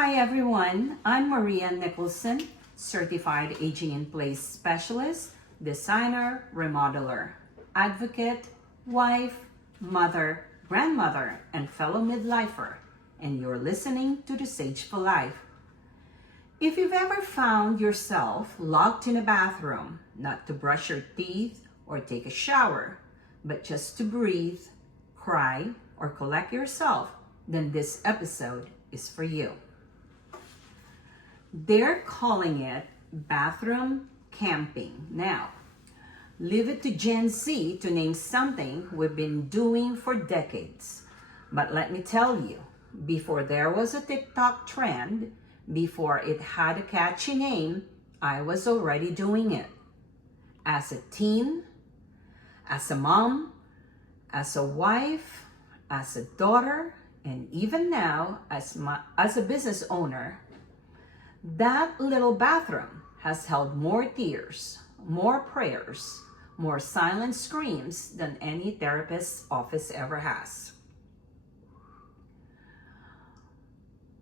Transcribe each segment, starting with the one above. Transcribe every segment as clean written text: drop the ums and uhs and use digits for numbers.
Hi everyone, I'm Maria Nicholson, Certified Aging in Place Specialist, Designer, Remodeler, Advocate, Wife, Mother, Grandmother, and fellow midlifer, and you're listening to the Sageful Life. If you've ever found yourself locked in a bathroom, not to brush your teeth or take a shower, but just to breathe, cry, or collect yourself, then this episode is for you. They're calling it bathroom camping now. Leave it to Gen Z to name something we've been doing for decades. But let me tell you, before there was a TikTok trend, before it had a catchy name, I was already doing it. As a teen, as a mom, as a wife, as a daughter, and even now as a business owner, that little bathroom has held more tears, more prayers, more silent screams than any therapist's office ever has.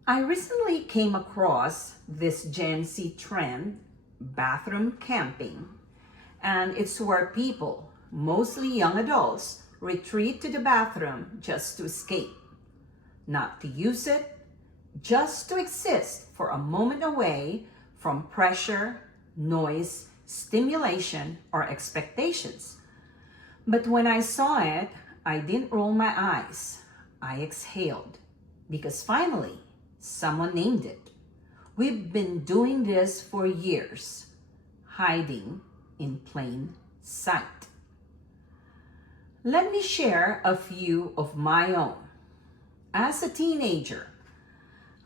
I recently came across this Gen Z trend, bathroom camping, and it's where people, mostly young adults, retreat to the bathroom just to escape, not to use it, just to exist for a moment away from pressure, noise, stimulation, or expectations. But when I saw it, I didn't roll my eyes. I exhaled because finally, someone named it. We've been doing this for years, hiding in plain sight. Let me share a few of my own. As a teenager,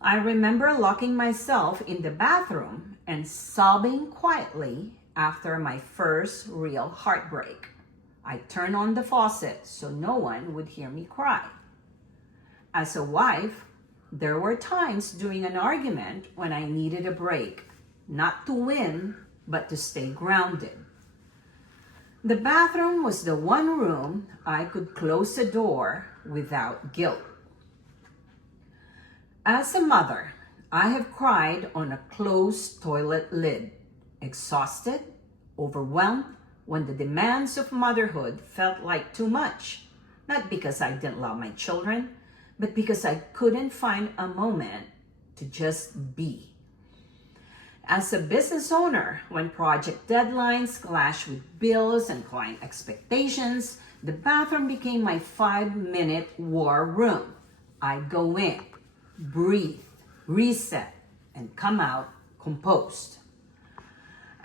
I remember locking myself in the bathroom and sobbing quietly after my first real heartbreak. I turned on the faucet so no one would hear me cry. As a wife, there were times during an argument when I needed a break, not to win, but to stay grounded. The bathroom was the one room I could close the door without guilt. As a mother, I have cried on a closed toilet lid, exhausted, overwhelmed when the demands of motherhood felt like too much, not because I didn't love my children, but because I couldn't find a moment to just be. As a business owner, when project deadlines clash with bills and client expectations, the bathroom became my 5-minute war room. I'd go in, breathe, reset, and come out composed.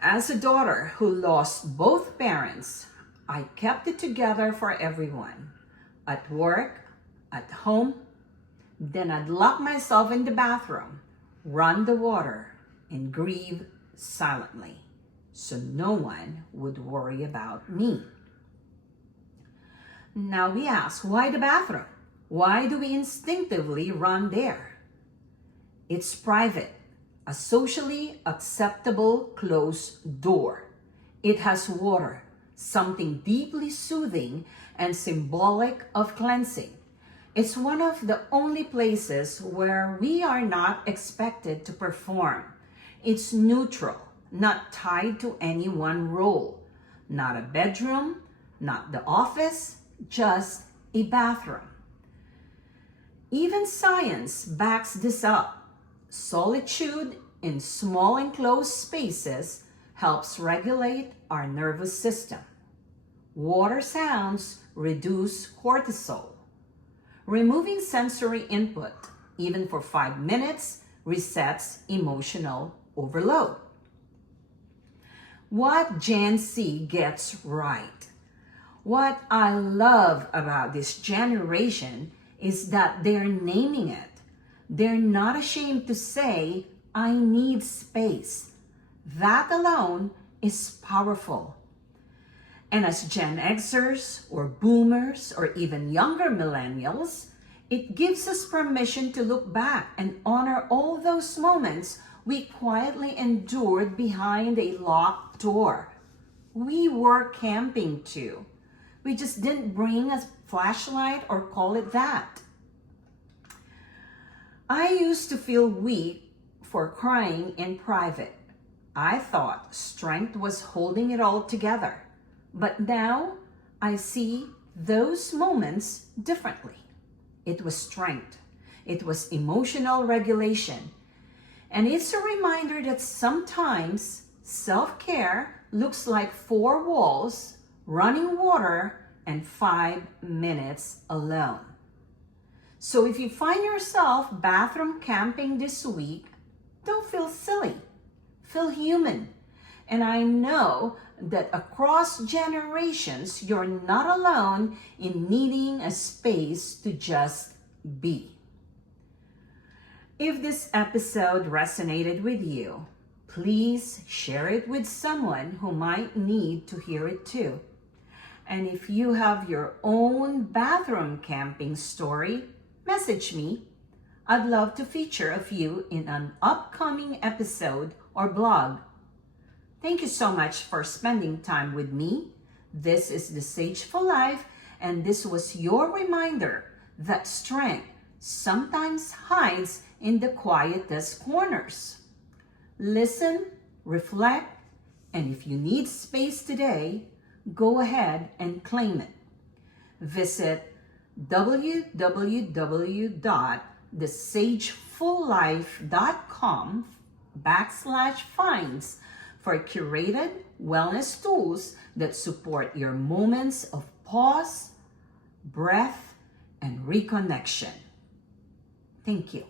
As a daughter who lost both parents, I kept it together for everyone. At work, at home, then I'd lock myself in the bathroom, run the water, and grieve silently, so no one would worry about me. Now we ask, why the bathroom? Why do we instinctively run there? It's private, a socially acceptable closed door. It has water, something deeply soothing and symbolic of cleansing. It's one of the only places where we are not expected to perform. It's neutral, not tied to any one role. Not a bedroom, not the office, just a bathroom. Even science backs this up. Solitude in small enclosed spaces helps regulate our nervous system. Water sounds reduce cortisol. Removing sensory input, even for 5 minutes, resets emotional overload. What Gen Z gets right. What I love about this generation is that they're naming it. They're not ashamed to say, I need space. That alone is powerful. And as Gen Xers or Boomers or even younger millennials, it gives us permission to look back and honor all those moments we quietly endured behind a locked door. We were camping too. We just didn't bring a flashlight or call it that. I used to feel weak for crying in private. I thought strength was holding it all together. But now I see those moments differently. It was strength. It was emotional regulation. And it's a reminder that sometimes self-care looks like 4 walls, running water, and 5 minutes alone. So if you find yourself bathroom camping this week, don't feel silly. Feel human. And I know that across generations, you're not alone in needing a space to just be. If this episode resonated with you, please share it with someone who might need to hear it too. And if you have your own bathroom camping story, message me. I'd love to feature a few in an upcoming episode or blog. Thank you so much for spending time with me. This is the Sageful Life, and this was your reminder that strength sometimes hides in the quietest corners. Listen, reflect, and if you need space today, go ahead and claim it. Visit www.thesagefullife.com/finds for curated wellness tools that support your moments of pause, breath, and reconnection. Thank you.